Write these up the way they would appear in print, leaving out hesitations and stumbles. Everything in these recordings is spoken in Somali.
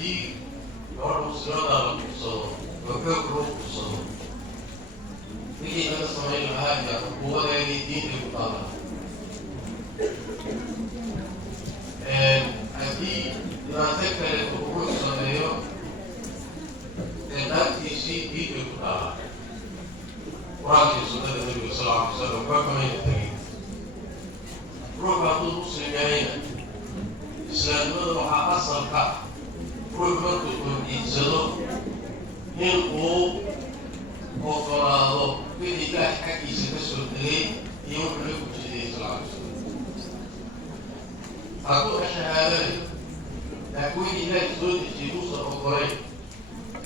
haddii gabadha muslimadaa la kursado oo xoog loo kursado wixii laga samayn lahaa iyo xuquuqadeedii diintay ku taalaa haddii dhibaato kale uu ruux sameeyo naagtiisii diintay ku taalaa qur-aankii sunnada nabiga sal alla alay wasalam waxba kamayna tegin ruuxu hadduu muslim yahayna islaamnimada waxaa asalka ruux markuu tawxiidsado in uu oggolaado wixii ilaah xaggiisa ka soo tegay iyo wuxuu la gujidayay sal alla alay wasalam hadduu shahaadanayo laakiin wixii ilaah soo dejiyay uusan oggolayn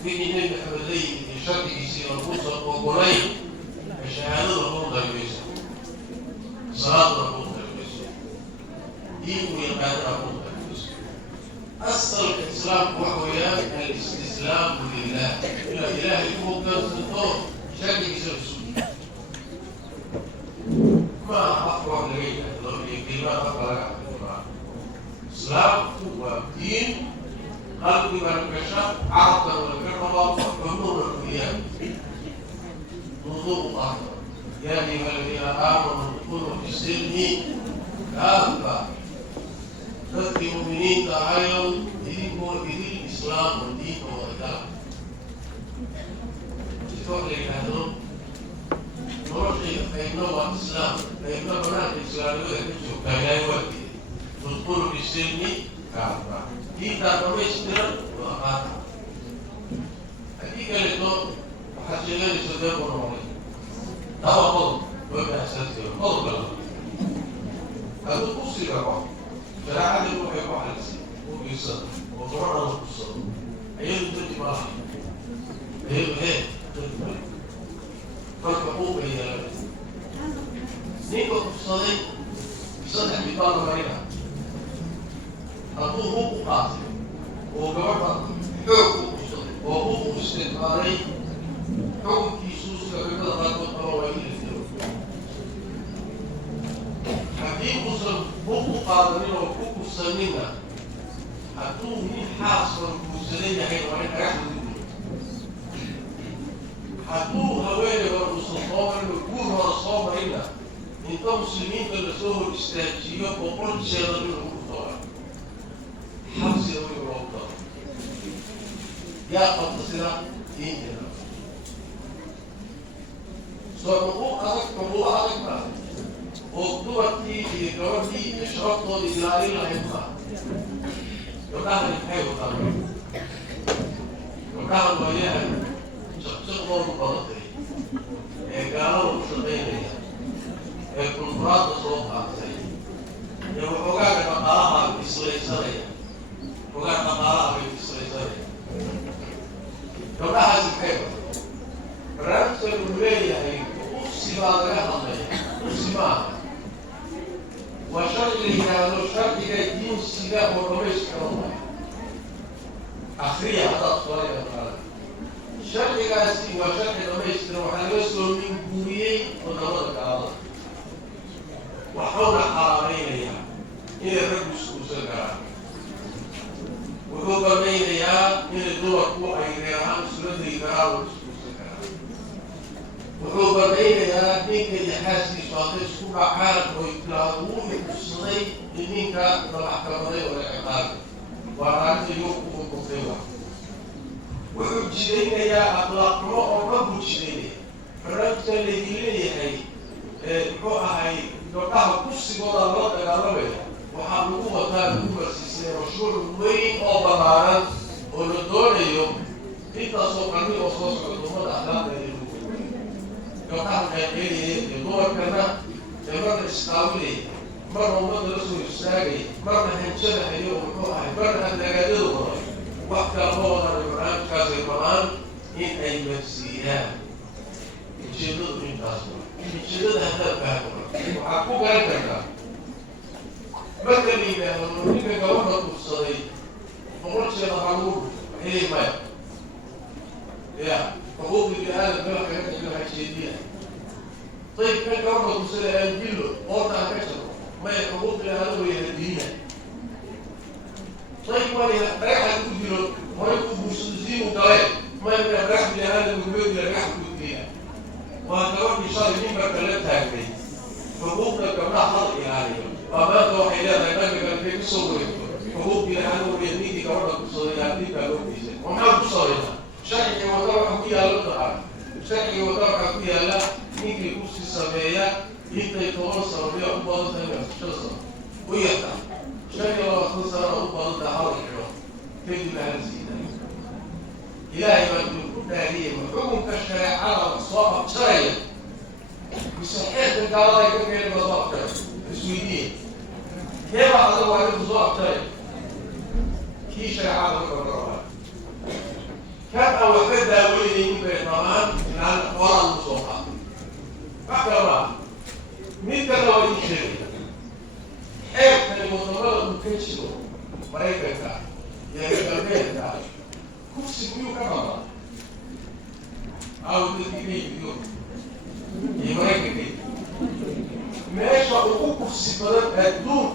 wixii nebi maxamed la yimid iyo shardigiisiina uusan oggolayn shahaadada loo daymayso salaaduna loo daymayso diinku yaqaanana loo daymayso asalka islaamku waxa weeyaan alistislaamu lilah inaad ilaahay u hoggaansanto shardigiisa rasuul maaha afka wax laga yidhaahdo iyo qiimaha afka laga hadlaa islaamku waa diin qalbigana gasha carabkana laga rabaa xubnuhuna fuliyaan وضوء أكبر يا أيها الذين آمنوا ادخلوا في السلم كافة تذكر المؤمنين تعالوا دينكم إلى الإسلام والدين والإسلام تفعل هذا نرجع فإنه الإسلام فإنه بنات الإسلام يجب كان يودي تدخلوا في السلم كافة دين تعالوا يستر وأخاف حقيقة لتو حتى لا يستدعوا الرمي هذا فضل وابن أساسي فضل بلد هذا القصي بقى فلا عاد يروح يروح على السي ويصدر وطبعا هذا القصة أيضا تجي معه أيضا هي فالحقوق هي لك نيكو القصة يصدح بطالة مرينة أقول هو قاتل وقبضها حقوق وحقوق استثماري حكم كيسوس كبيرة غلطة قوائل الفيروس حكيم وصل حكم قادمين وحكم سنينة حتوه من حاصل المسلمين حين وحين أحمد حتوه هوالي والمسلطان والكور والصوم هنا انت مسلمين فلسوه الاستهجية وقلت سيادة الوقت حبس يومي الوقت يا قبطسنا ديننا حقوق أكبر وقدوتي في جوابي يشرطوا لجلالي الأئمة يقال الحيو طبعا يقال الويان شخصقوا المقرطي قالوا المشرطين الكونفرات صوت عقسي يوحوكاك مقالها بالإسرائيلية وكاك مقالها بالإسرائيلية يقال هذا الحيو رأس الولاية سماء لها سماء وشرط هذا الشرط يدين السلاح والرميس كالله أخرية هذا الصلاة والسلام شرط قاسي وشرط الرميس وحلوسه من قوية ونظر كالله وحول حرامين لها إلى الرب سكوس الكرام وحول بين لها إلى الدور قوة إليها سلطة الكرام wuxuu baraynayaa ninka yaxaasii socday isku dhacaan oo itlaaduun kusaday ninka la maxkamaday oo ciqaab waa arrinta yuu ku qurtay wuxuu jidaynayaa akhlaaqnimo oo dhan buu jidaynaya barnaamijka laydin leeyahay muxuu ahay gabdhaha kursigooda loo dagaalamaya waxaa lagu wataa lagu marsiisay mashruuc weyn oo ballaaran oo la doonayo intaasoo qarni oo soo socda ummada akhlaaqdeeda gabdhaha qaybqeynaya ee dumarkana ee marna isqaawinaya marna ummadda la soo istaagaya marna hanjadahayo oo muxuu ahay marna adagaadada waday wax kala ma wadaan barnaamijkaasay rabaan in ay marsiiyaan ujeedadu intaas ujeedada haddaad fahmo waxaad ku garan kartaa marka la yidhaahdo ninka gabadha kursaday boqol jeer waxaa lagu waxay maya ya حقوق الآلة بلا حاجات كده حاجية طيب كان كورنا كسر أنجيلو قطع كسر ما حقوق الآلة ويهدينا طيب ولا رايح أنجيلو kasoo wareegto xuquuqdii aan wareeg ninkii gabadha ku soodayaa ninkaa loo geysay waxaa ku soodaynaa sharciga wada waxa ku yaalla taqaan sharciga wada waxa ku yaalla ninkii kursi sameeya intay 10 sano iyo u badan tahay 10 sano u yarta sharciga waa 10 sano u badan tahay hal xiro kadib la hasiina ilaahay baa ku dhaariyay xukunka shareecada soo qabtay مسحيت القضايا يقول لي بالضبط السويدية كيف هذا هو بالضبط كي شرع هذا القرار كان أول بدأ ولي يمكن طبعا من الأخبار المصوحة أكبر من كذا ولي شيء حيث المتمرد ممكن شنو مريكا يعني مريكا كرسي بيو كمان أو تدريب بيو يبقى كده ماشي حقوقه في السفارات هتدور